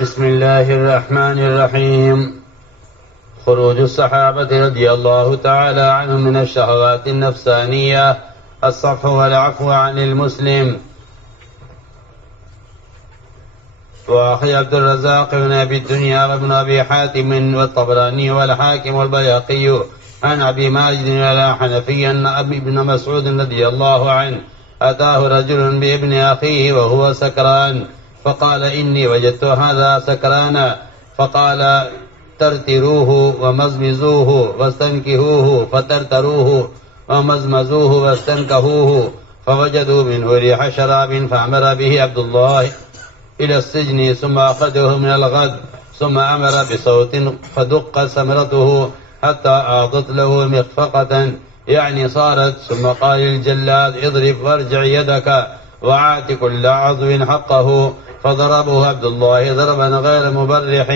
بسم الله الرحمن الرحيم. خروج الصحابة رضي الله تعالى عنهم من الشهوات النفسانية، الصفح والعفو عن المسلم. وأخي عبد الرزاق بن أبي الدنيا وابن أبي حاتم والطبراني والحاكم والبيهقي عن أبي ماجد على حنفي أن ابن مسعود رضي الله عنه أتاه رجل بابن أخيه وهو سكران، فقال إني وجدت هذا سكرانا، فقال ترتروه ومزمزوه واستنكهوه، فترتروه ومزمزوه واستنكهوه، فوجدوا منه ريح شراب، فأمر به عبد الله إلى السجن، ثم أخذه من الغد، ثم أمر بصوت فدق سمرته حتى أعطت له مخفقة، يعني صارت، ثم قال للجلاد اضرب وارجع يدك وأعط كل عضو حقه، فضربه عبد الله ضربا غير مبرح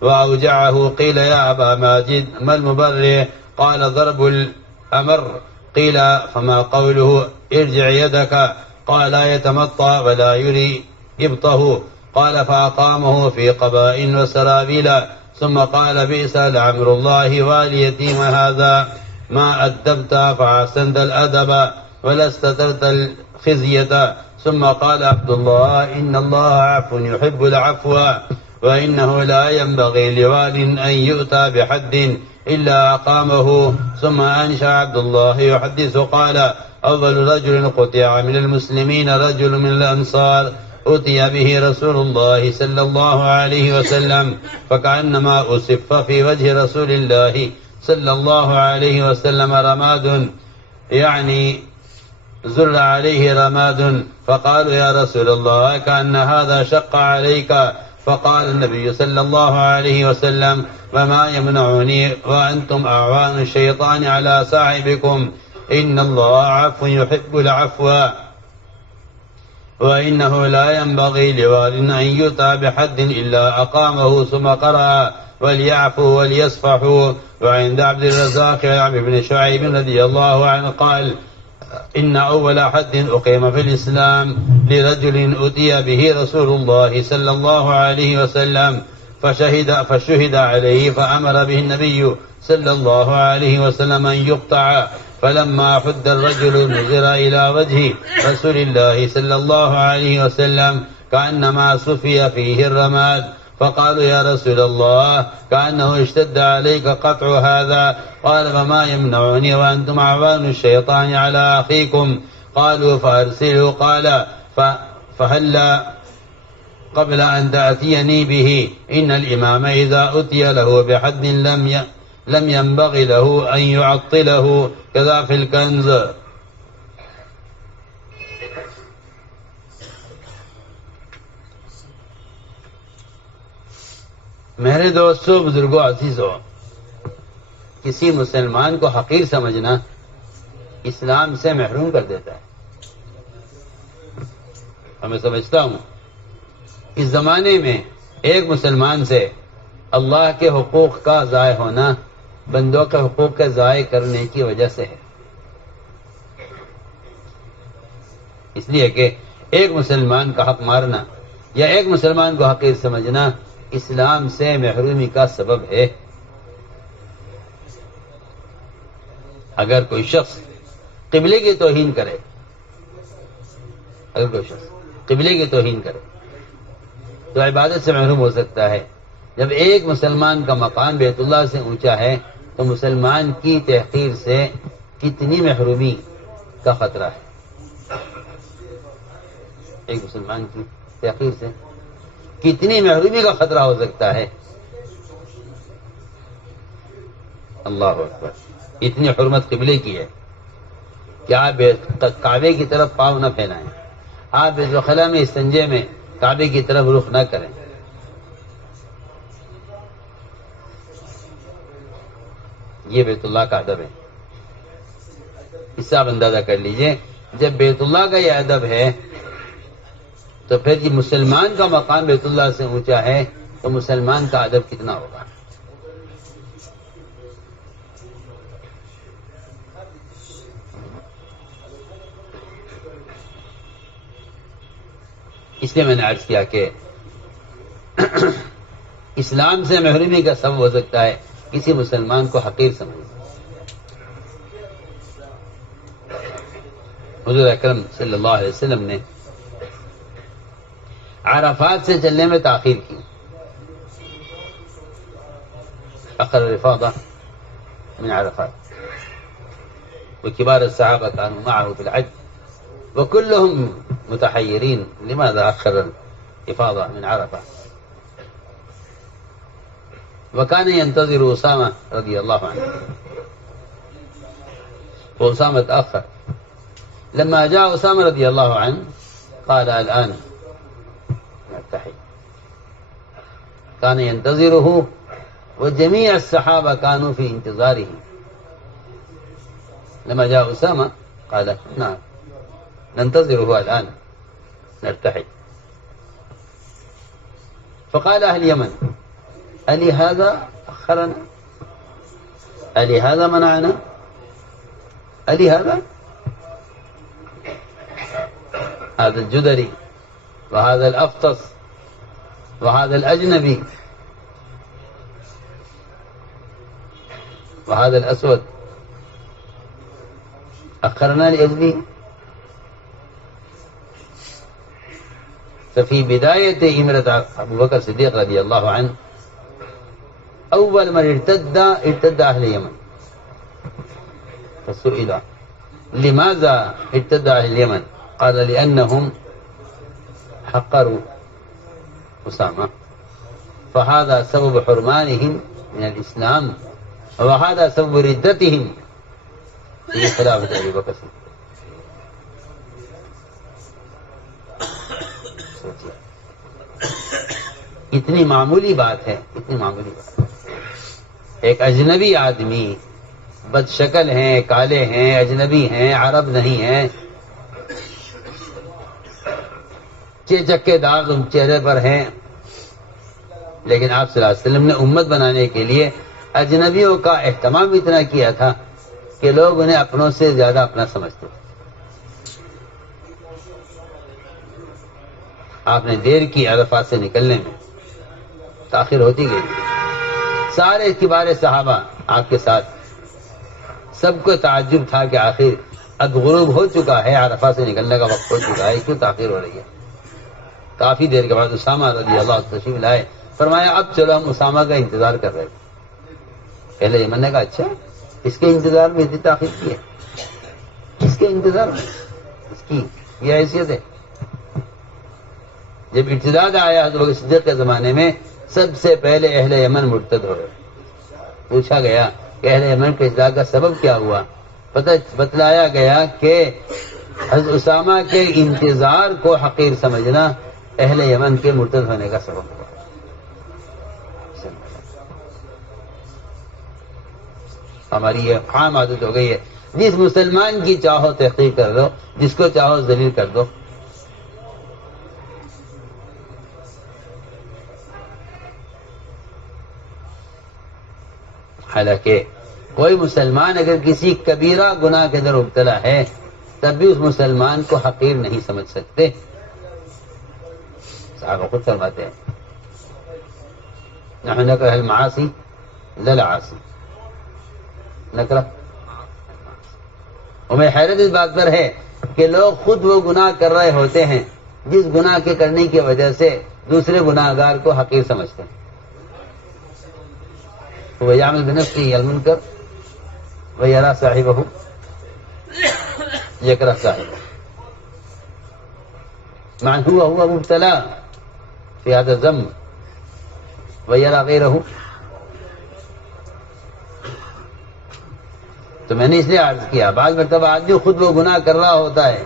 وأوجعه. قيل يا أبا ماجد ما المبرح؟ قال ضرب الأمر. قيل فما قوله ارجع يدك؟ قال لا يتمطى ولا يري إبطه. قال فأقامه في قباء وسرابيل، ثم قال بئس لعمر الله والي يتيم هذا، ما أدبت فأحسنت الأدب ولا استترت الخزية. ثم قال عبد الله إن الله عفو يحب العفو، وإنه لا ينبغي لوال أن يؤتى بحد إلا أقامه. ثم أنشأ عبد الله يحدث قال أول رجل قطع من المسلمين رجل من الأنصار، أتي به رسول الله صلى الله عليه وسلم، فكأنما أسف في وجه رسول الله صلى الله عليه وسلم رماد، يعني زر عليه رماد، فقالوا يا رسول الله كأن هذا شق عليك، فقال النبي صلى الله عليه وسلم وما يمنعني وأنتم أعوان الشيطان على صاحبكم، إن الله عفو يحب العفو، وإنه لا ينبغي لوال أن يؤتى بحد إلا أقامه. ثم قرأ وليعفوا وليصفحوا. وعند عبد الرزاق عن ابن شعيب رضي الله عنه قال إن أول حد أقيم في الإسلام لرجل أتي به رسول الله صلى الله عليه وسلم فشهد عليه، فأمر به النبي صلى الله عليه وسلم أن يقطع، فلما حد الرجل نظر إلى وجه رسول الله صلى الله عليه وسلم كأنما صفي فيه الرماد، فقالوا يا رسول الله كأنه اشتد عليك قطع هذا. قال فما يمنعني وأنتم أعوان الشيطان على أخيكم؟ قالوا فأرسله. قال فهلا قبل أن تأتيني به، إن الإمام إذا أتي له بحد لم ينبغي له أن يعطله، كذا في الكنز. میرے دوستو، بزرگوں، عزیزوں، کسی مسلمان کو حقیر سمجھنا اسلام سے محروم کر دیتا ہے. میں سمجھتا ہوں اس زمانے میں ایک مسلمان سے اللہ کے حقوق کا ضائع ہونا بندوں کے حقوق کے ضائع کرنے کی وجہ سے ہے. اس لیے کہ ایک مسلمان کا حق مارنا یا ایک مسلمان کو حقیر سمجھنا اسلام سے محرومی کا سبب ہے. اگر کوئی شخص قبلے کی توہین کرے، تو عبادت سے محروم ہو سکتا ہے. جب ایک مسلمان کا مقام بیت اللہ سے اونچا ہے تو مسلمان کی تحقیر سے کتنی محرومی کا خطرہ ہے. ایک مسلمان کی تحقیر سے کتنی محرومی کا خطرہ ہو سکتا ہے. اللہ اکبر. اتنی حرمت قبلے کی ہے کہ آپ کعبے کی طرف پاؤں نہ پھیلائیں، آپ بیت الخلاء میں استنجے میں کعبے کی طرف رخ نہ کریں. یہ بیت اللہ کا ادب ہے. اس سے آپ اندازہ کر لیجئے جب بیت اللہ کا یہ ادب ہے تو پھر یہ مسلمان کا مقام بیت اللہ سے اونچا ہے تو مسلمان کا ادب کتنا ہوگا. اس لیے میں نے عرض کیا کہ اسلام سے محرومی کا سبب ہو سکتا ہے کسی مسلمان کو حقیر سمجھنا۔ حضور اکرم صلی اللہ علیہ وسلم نے عرفات سے چلنے میں تاخیر کی، أخر الإفاضة من عرفات، وكبار الصحابة كانوا معه في الحج وكلهم متحيرين لماذا أخر الإفاضة من عرفات، وكان ينتظر أسامة رضي الله عنه، وأسامة تأخر. لما جاء أسامة رضي الله عنه قال الآن نرتحل. كان ينتظره وجميع الصحابة كانوا في انتظاره. لما جاء أسامة قال نعم ننتظره الآن نرتحل. فقال أهل اليمن ألي هذا أخرنا؟ ألي هذا منعنا؟ ألي هذا؟ هذا الجدري وهذا الأفطس وهذا الأجنبي وهذا الأسود أخرنا لأجله. ففي بداية إمرة أبو بكر الصديق رضي الله عنه أول من ارتد أهل اليمن، فسئل لماذا ارتد أهل اليمن؟ قال لأنهم حقروا أسامة، فهذا سبب حرمانهم من الإسلام وهذا سبب ردتهم في خلافة أبي بكر. اتنی معمولی بات ہے، اتنی معمولی بات. ایک اجنبی آدمی بد شکل ہیں، کالے ہیں، اجنبی ہیں، عرب نہیں ہیں، چکے داغ چہرے پر ہیں، لیکن آپ صلی اللہ علیہ وسلم نے امت بنانے کے لیے اجنبیوں کا اہتمام اتنا کیا تھا کہ لوگ انہیں اپنوں سے زیادہ اپنا سمجھتے. آپ نے دیر کی عرفات سے نکلنے میں، تاخیر ہوتی گئی. سارے کبار صحابہ آپ کے ساتھ، سب کو تعجب تھا کہ آخر اب غروب ہو چکا ہے، عرفات سے نکلنے کا وقت ہو چکا ہے، کیوں تاخیر ہو رہی ہے؟ کافی دیر کے بعد اسامہ رضی اللہ عنہ تشریف لائے. فرمایا اب چلو ہم اسامہ کا انتظار کر رہے تھے. پہلے یمن نے کہا اچھا اس کے انتظار میں اتنی تاخیر کی ہے، اس کے انتظار میں، اس کی یہ حیثیت ہے. جب ارتداد آیا حضرت صدیق کے زمانے میں، سب سے پہلے اہل یمن مرتد ہو گئے. پوچھا گیا کہ اہل یمن کے ارتداد کا سبب کیا ہوا؟ بتلایا گیا کہ حضرت اسامہ کے انتظار کو حقیر سمجھنا اہل یمن کے مرتد ہونے کا سبب ہوا. ہماری یہ عام عادت ہو گئی ہے، جس مسلمان کی چاہو تحقیر کر دو، جس کو چاہو ذلیل کر دو. حالانکہ کوئی مسلمان اگر کسی کبیرہ گناہ کے اندر مبتلا ہے تب بھی اس مسلمان کو حقیر نہیں سمجھ سکتے. صحابہ خود فرماتے ہیں نحن نکرہ المعاصی للعاصی نکرہ. ہمیں حیرت اس بات پر ہے کہ لوگ خود وہ گناہ کر رہے ہوتے ہیں جس گناہ کے کرنے کی وجہ سے دوسرے گناہ گار کو حقیر سمجھتے ہیں. وَيَعْمَلْ بِنَفْسِهِ الْمُنْكَرَ وَيَرَى صَاحِبَهُ يَكْرَهُ صَاحِبَهُ مع هو مبتلا في هذا الذنب ويرى غيره. تو میں نے اس لیے عرض کیا بعض مرتبہ آدمی خود وہ گناہ کر رہا ہوتا ہے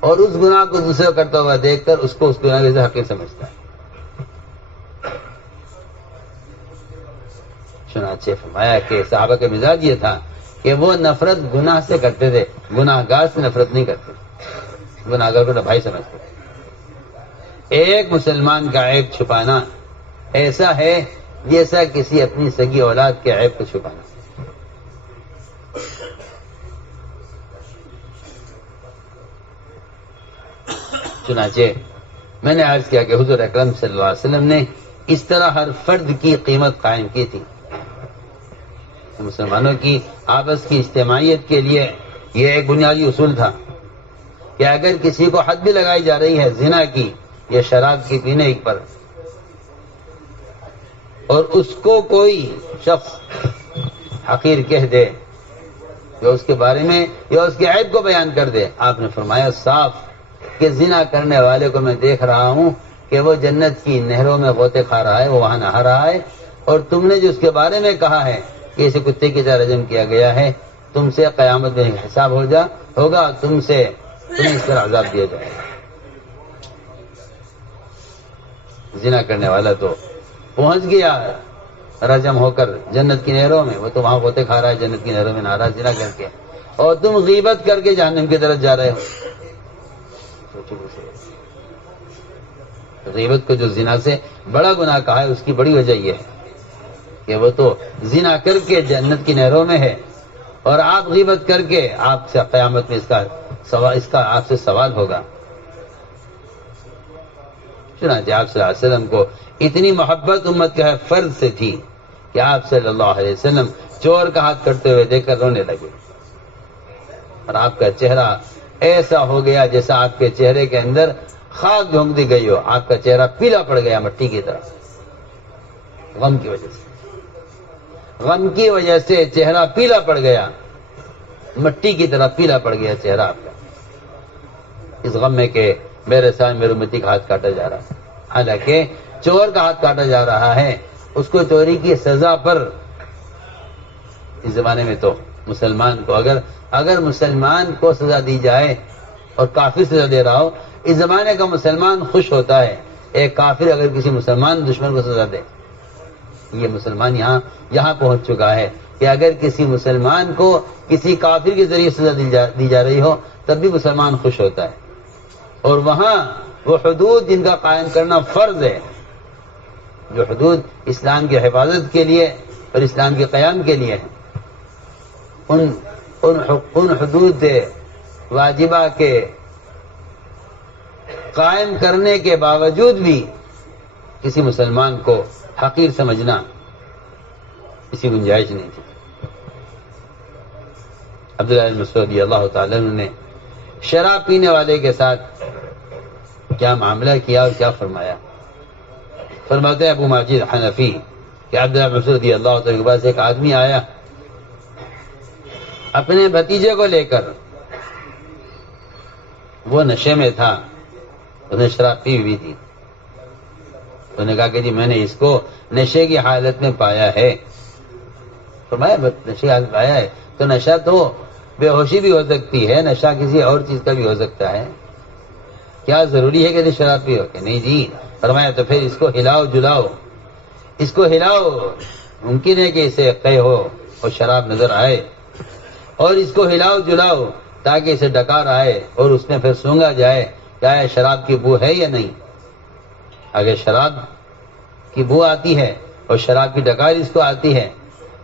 اور اس گناہ کو دوسرے کرتا ہوا دیکھ کر اس کو اس گناہ سے حقیر سمجھتا ہے. چنانچہ فرمایا کہ صحابہ کے مزاج یہ تھا کہ وہ نفرت گناہ سے کرتے تھے، گناہ گار سے نفرت نہیں کرتے، گناہ گار کو بھائی سمجھتے. ایک مسلمان کا عیب چھپانا ایسا ہے جیسا کسی اپنی سگی اولاد کے عیب کو چھپانا. چنانچہ میں نے عرض کیا کہ حضور اکرم صلی اللہ علیہ وسلم نے اس طرح ہر فرد کی قیمت قائم کی تھی. مسلمانوں کی آپس کی اجتماعیت کے لیے یہ ایک بنیادی اصول تھا کہ اگر کسی کو حد بھی لگائی جا رہی ہے زنا کی یا شراب کی پینے پر، اور اس کو کوئی شخص حقیر کہہ دے یا اس کے بارے میں یا اس کے عیب کو بیان کر دے، آپ نے فرمایا صاف کہ زنا کرنے والے کو میں دیکھ رہا ہوں کہ وہ جنت کی نہروں میں غوطے کھا رہا ہے، وہ وہاں نہا رہا ہے، اور تم نے جو اس کے بارے میں کہا ہے کہ اسے کتے کی طرح رجم کیا گیا ہے، تم سے قیامت میں حساب ہوگا، تمہیں اس پر عذاب دیا جائے گا. زنا کرنے والا تو پہنچ گیا رجم ہو کر جنت کی نہروں میں، وہ تو وہاں غوطے کھا رہا ہے، جنت کی نہروں میں نہا رہا ہے زنا کر کے، اور تم غیبت کر کے جہنم کی طرف جا رہے ہو. غیبت کو جو زنا سے بڑا گناہ کہا ہے اس کی بڑی وجہ یہ ہے کہ وہ تو زنا کر کے جنت کی نہروں میں ہے، اور آپ غیبت کر کے آپ سے قیامت میں اس کا آپ سے سوال ہوگا. چنانچہ آپ صلی اللہ علیہ وسلم کو اتنی محبت امت کے فرد سے تھی کہ آپ صلی اللہ علیہ وسلم چور کا ہاتھ کرتے ہوئے دیکھ کر رونے لگے، اور آپ کا چہرہ ایسا ہو گیا جیسا آپ کے چہرے کے اندر خاک جھونک دی گئی ہو. آپ کا چہرہ پیلا پڑ گیا مٹی کی طرح، غم کی وجہ سے. غم کی وجہ سے چہرہ پیلا پڑ گیا، مٹی کی طرح پیلا پڑ گیا چہرہ آپ کا، اس غم میں کہ میرے سامنے میری امتی کا ہاتھ کاٹا جا رہا ہے. حالانکہ چور کا ہاتھ کاٹا جا رہا ہے، اس کو چوری کی سزا پر اس زمانے میں تو مسلمان کو اگر مسلمان کو سزا دی جائے اور کافر سزا دے رہا ہو، اس زمانے کا مسلمان خوش ہوتا ہے. ایک کافر اگر کسی مسلمان دشمن کو سزا دے، یہ مسلمان یہاں پہنچ چکا ہے کہ اگر کسی مسلمان کو کسی کافر کے ذریعے سزا دی جا رہی ہو تب بھی مسلمان خوش ہوتا ہے. اور وہاں وہ حدود جن کا قائم کرنا فرض ہے، جو حدود اسلام کی حفاظت کے لیے اور اسلام کے قیام کے لیے ہیں، ان حدود واجبہ کے قائم کرنے کے باوجود بھی کسی مسلمان کو حقیر سمجھنا اسی گنجائش نہیں تھی. عبداللہ بن مسعود رضی اللہ تعالیٰ عنہ نے شراب پینے والے کے ساتھ کیا معاملہ کیا اور کیا فرمایا. فرماتے ہیں ابو ماجد حنفی کہ عبداللہ بن مسعود رضی اللہ تعالیٰ کے پاس ایک آدمی آیا اپنے بھتیجے کو لے کر، وہ نشے میں تھا، اس نے شراب پی ہوئی تھی. تو نے کہا کہ جی میں نے اس کو نشے کی حالت میں پایا ہے. فرمایا نشے کی حالت پایا ہے تو نشہ تو بے ہوشی بھی ہو سکتی ہے، نشہ کسی اور چیز کا بھی ہو سکتا ہے، کیا ضروری ہے کہ شراب پی ہو؟ کہ نہیں جی. فرمایا تو پھر اس کو ہلاؤ جلاؤ، اس کو ہلاؤ، ممکن ہے کہ اسے قے ہو اور شراب نظر آئے، اور اس کو ہلاؤ جلاؤ تاکہ اسے ڈکار آئے اور اس میں پھر سونگا جائے کیا ہے شراب کی بو ہے یا نہیں. اگر شراب کی بو آتی ہے اور شراب کی ڈکار اس کو آتی ہے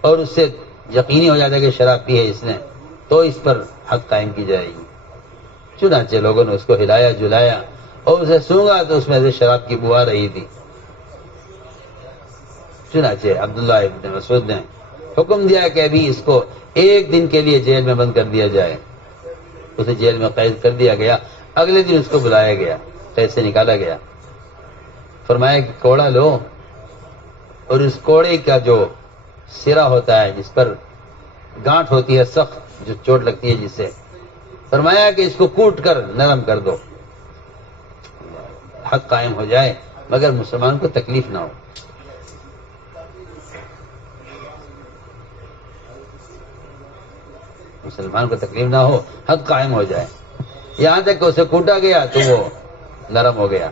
اور اس سے یقینی ہو جاتا ہے کہ شراب پی ہے اس نے، تو اس پر حد قائم کی جائے گی. چنانچہ لوگوں نے اس کو ہلایا جلایا اور اسے سونگا تو اس میں سے شراب کی بو آ رہی تھی. چنانچہ عبداللہ ابن مسعود نے حکم دیا کہ ابھی اس کو 1 دن کے لیے جیل میں بند کر دیا جائے. اسے جیل میں قید کر دیا گیا. اگلے دن اس کو بلایا گیا، قید سے نکالا گیا. فرمایا کہ کوڑا لو، اور اس کوڑے کا جو سرا ہوتا ہے جس پر گانٹھ ہوتی ہے سخت جو چوٹ لگتی ہے جس سے، فرمایا کہ اس کو کوٹ کر نرم کر دو، حق قائم ہو جائے مگر مسلمان کو تکلیف نہ ہو. مسلمان کو تکلیف نہ ہو، حق قائم ہو جائے. یہاں تک کہ اسے کوٹا گیا تو وہ نرم ہو گیا،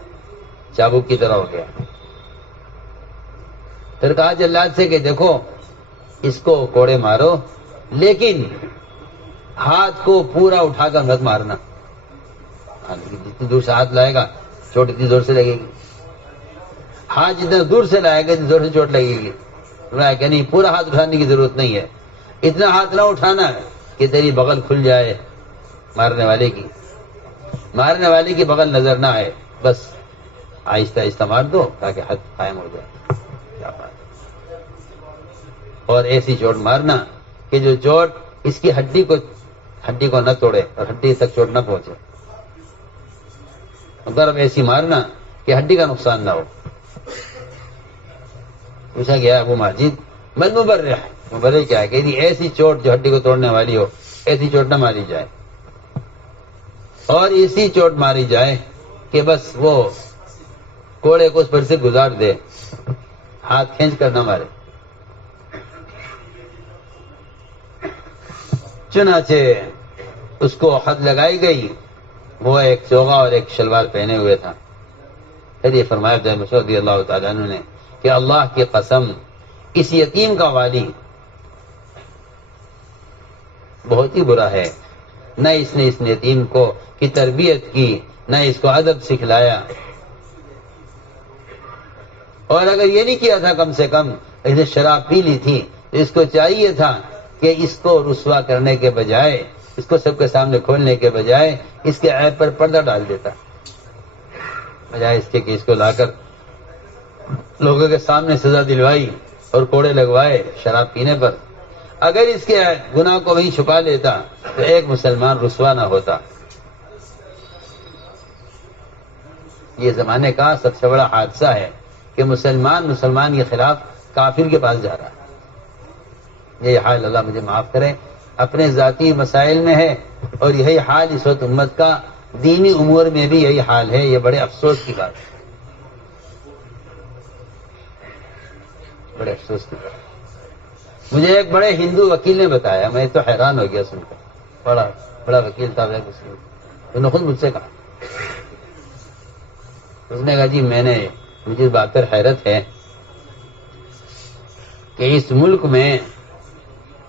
چابک کی طرح ہو گیا. پھر کہا جلاد سے کہ دیکھو اس کو کوڑے مارو لیکن ہاتھ کو پورا اٹھا کر مت مارنا، جتنی دور سے ہاتھ لائے گا چوٹ اتنی زور سے لگے گی. ہاتھ جتنا دور سے لائے گا اتنی زور سے چوٹ لگے گی. کہ نہیں، پورا ہاتھ اٹھانے کی ضرورت نہیں ہے، اتنا ہاتھ نہ اٹھانا ہے کہ تیری بغل کھل جائے، مارنے والے کی بغل نظر نہ آئے، بس آہستہ آہستہ مار دو تاکہ حد قائم ہو جائے. کیا بات ہے. اور ایسی چوٹ مارنا کہ جو چوٹ اس کی ہڈی کو نہ توڑے اور ہڈی تک چوٹ نہ پہنچے. ضرب ایسی مارنا کہ ہڈی کا نقصان نہ ہو. پوچھا گیا ابو ماجد من مبرح، مبرح کیا ہے؟ کہ ایسی چوٹ جو ہڈی کو توڑنے والی ہو ایسی چوٹ نہ ماری جائے، اور ایسی چوٹ ماری جائے کہ بس وہ کوڑے کو اس پر سے گزار دے، ہاتھ کھینچ کر نہ مارے. چنانچہ اس کو حد لگائی گئی. وہ ایک چوغا اور ایک شلوار پہنے ہوئے تھا. پھر یہ فرمایا عبداللہ بن مسعود رضی اللہ تعالیٰ عنہ نے کہ اللہ کی قسم اس یتیم کا والی بہت ہی برا ہے. نہ اس نے اس یتیم کو کی تربیت کی، نہ اس کو ادب سکھلایا، اور اگر یہ نہیں کیا تھا کم سے کم اس نے شراب پی لی تھی تو اس کو چاہیے تھا کہ اس کو رسوا کرنے کے بجائے، اس کو سب کے سامنے کھولنے کے بجائے اس کے عیب پر پردہ ڈال دیتا، بجائے اس کے کہ اس کو لا کر لوگوں کے سامنے سزا دلوائی اور کوڑے لگوائے شراب پینے پر. اگر اس کے گناہ کو وہیں چھپا لیتا تو ایک مسلمان رسوا نہ ہوتا. یہ زمانے کا سب سے بڑا حادثہ ہے کہ مسلمان کے خلاف کافر کے پاس جا رہا ہے. یہ حال اللہ مجھے معاف کرے اپنے ذاتی مسائل میں ہے، اور یہی حال اس وقت امت کا دینی امور میں بھی یہی حال ہے. یہ بڑے افسوس کی بات ہے، بڑے افسوس کی بات. مجھے ایک بڑے ہندو وکیل نے بتایا، میں تو حیران ہو گیا سن کر. بڑا وکیل تھا مسلم. انہوں نے خود مجھ سے کہا، اس نے کہا جی مجھے اس بات پر حیرت ہے کہ اس ملک میں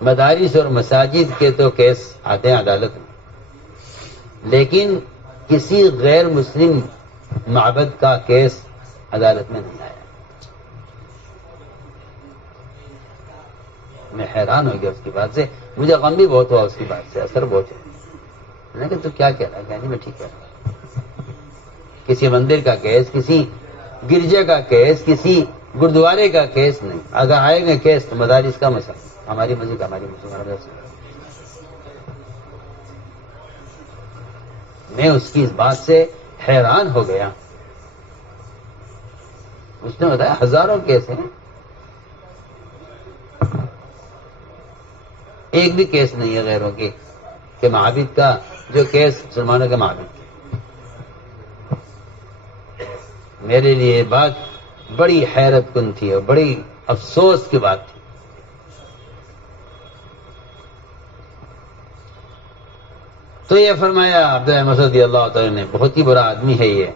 مدارس اور مساجد کے تو کیس آتے ہیں عدالت میں، لیکن کسی غیر مسلم معبد کا کیس عدالت میں نہیں آیا. میں حیران ہو گیا اس کی بات سے. مجھے غم بھی بہت ہوا اس کی بات سے، اثر بہت ہوا. میں نے کہا تو کیا کہہ رہا ہے؟ کہا میں ٹھیک کہہ رہا ہوں. کسی مندر کا کیس، کسی گرجے کا کیس، کسی گردوارے کا کیس نہیں. اگر آئے گا کیس تو مدارس کا مسئلہ، ہماری مسجد ہماری مسلمان. میں اس کی اس بات سے حیران ہو گیا. اس نے بتایا ہزاروں کیس ہیں، ایک بھی کیس نہیں ہے غیروں کے کہ معابد کا جو کیس مسلمانوں کے معابد. میرے لیے یہ بات بڑی حیرت کن تھی اور بڑی افسوس کی بات تھی. تو یہ فرمایا عبداللہ مسعود رضی اللہ تعالیٰ نے بہت ہی برا آدمی ہے یہ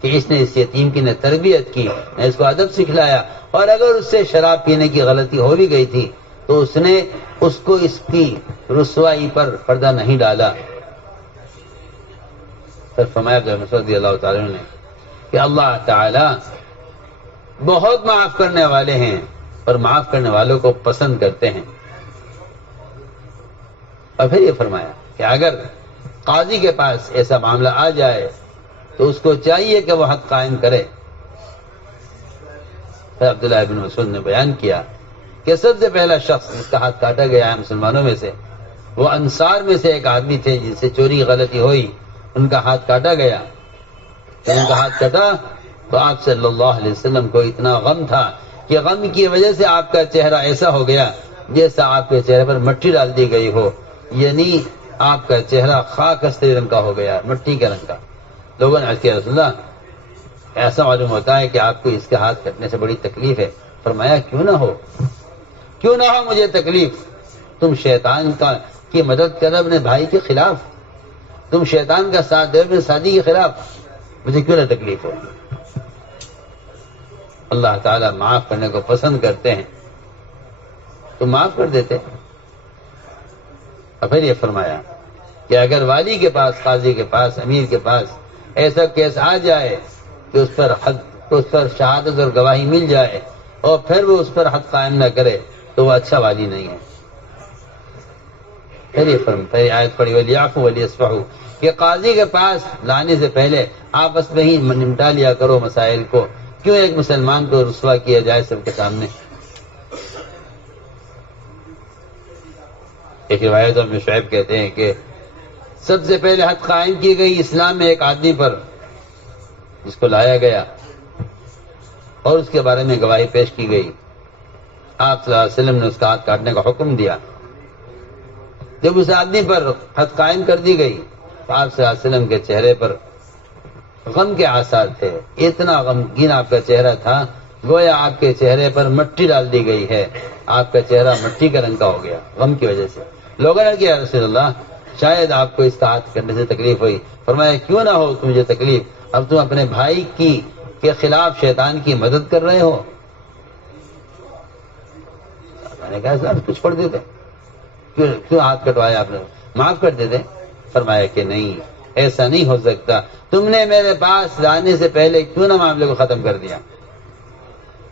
کہ اس نے اس یتیم کی نہ تربیت کی نہ اس کو ادب سکھلایا، اور اگر اس سے شراب پینے کی غلطی ہو بھی گئی تھی تو اس نے اس کو اس کی رسوائی پر پردہ نہیں ڈالا. پھر فرمایا عبداللہ مسعود رضی اللہ تعالیٰ نے کہ اللہ تعالی بہت معاف کرنے والے ہیں اور معاف کرنے والوں کو پسند کرتے ہیں. اور پھر یہ فرمایا کہ اگر قاضی کے پاس ایسا معاملہ آ جائے تو اس کو چاہیے کہ وہ حق قائم کرے. پھر عبداللہ ابن مسعود نے بیان کیا کہ سب سے پہلا شخص جس کا ہاتھ کاٹا گیا ہے مسلمانوں میں سے، وہ انصار میں سے ایک آدمی تھے جن سے چوری غلطی ہوئی، ان کا ہاتھ کاٹا گیا. جب ان کا ہاتھ کٹا تو آپ صلی اللہ علیہ وسلم کو اتنا غم تھا کہ غم کی وجہ سے آپ کا چہرہ ایسا ہو گیا جیسا آپ کے چہرے پر مٹی ڈال دی گئی ہو، یعنی آپ کا چہرہ خاکستری رنگ کا ہو گیا، مٹی کے رنگ کا. لوگوں نے عرض کیا رسول اللہ ایسا معلوم ہوتا ہے کہ آپ کو اس کے ہاتھ کٹنے سے بڑی تکلیف ہے. فرمایا کیوں نہ ہو مجھے تکلیف. تم شیطان کی مدد کر اپنے بھائی کے خلاف، تم شیطان کا ساتھ دے اپنے ساتھی کے خلاف، مجھے کیوں نہ تکلیف ہو. اللہ تعالیٰ معاف کرنے کو پسند کرتے ہیں تو معاف کر دیتے. اور پھر یہ فرمایا کہ اگر والی کے پاس، قاضی کے پاس، امیر کے پاس ایسا کیس آ جائے کہ اس پر شہادت اور گواہی مل جائے اور پھر وہ اس پر حد قائم نہ کرے تو وہ اچھا والی نہیں ہے. پھر یہ آیت پڑھی وَلْيَعْفُوا وَلْيَصْفَحُوا کہ قاضی کے پاس لانے سے پہلے آپس میں ہی نمٹا لیا کرو مسائل کو، کیوں ایک مسلمان کو رسوا کیا جائے سب کے سامنے؟ ایک روایت میں شعیب کہتے ہیں کہ سب سے پہلے حد قائم کی گئی اسلام میں ایک آدمی پر جس کو لایا گیا اور اس کے بارے میں گواہی پیش کی گئی۔ آپ صلی اللہ علیہ وسلم نے اس کا ہاتھ کاٹنے کا حکم دیا۔ جب اس آدمی پر حد قائم کر دی گئی تو آپ صلی اللہ علیہ وسلم کے چہرے پر غم کے آثار تھے، اتنا غمگین آپ کا چہرہ تھا گویا آپ کے چہرے پر مٹی ڈال دی گئی ہے، آپ کا چہرہ مٹی کا رنگ کا ہو گیا غم کی وجہ سے۔ لوگوں نے کہا رسول اللہ شاید آپ کو اس کا ہاتھ کرنے سے تکلیف ہوئی۔ فرمایا کیوں نہ ہو تمہیں تکلیف، اب تم اپنے بھائی کے خلاف شیطان کی مدد کر رہے ہو۔ میں نے کہا صاحب کچھ چھوڑ دیتے، کیوں ہاتھ کٹوایا آپ نے، معاف کر دیتے۔ فرمایا کہ نہیں، ایسا نہیں ہو سکتا، تم نے میرے پاس لانے سے پہلے کیوں نہ معاملے کو ختم کر دیا۔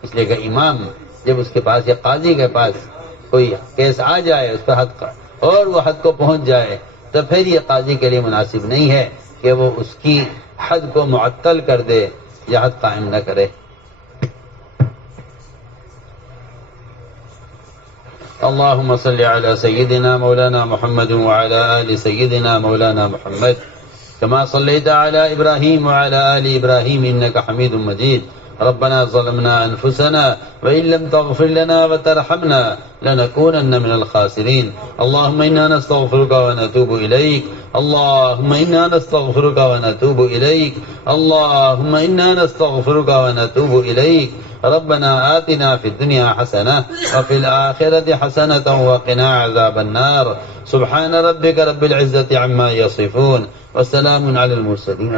اس لیے کہ امام جب اس کے پاس یا قاضی کے پاس کوئی کیس آ جائے اس پر حد اور وہ حد کو پہنچ جائے تو پھر یہ قاضی کے لیے مناسب نہیں ہے کہ وہ اس کی حد کو معطل کر دے یا حد قائم نہ کرے۔ اللهم صل على سيدنا مولانا محمد وعلى آل سيدنا مولانا محمد كما صليت على إبراهيم وعلى آل إبراهيم إنك حميد مجيد۔ ربنا ظلمنا أنفسنا وإن لم تغفر لنا وترحمنا لنكونن من الخاسرين۔ اللهم إنا نستغفرك ونتوب إليك، اللهم إنا نستغفرك ونتوب إليك، اللهم إنا نستغفرك ونتوب إليك۔ ربنا آتنا في الدنيا حسنة وفي الآخرة حسنة وقنا عذاب النار۔ سبحان ربك رب العزة عما يصفون وسلام على المرسلين۔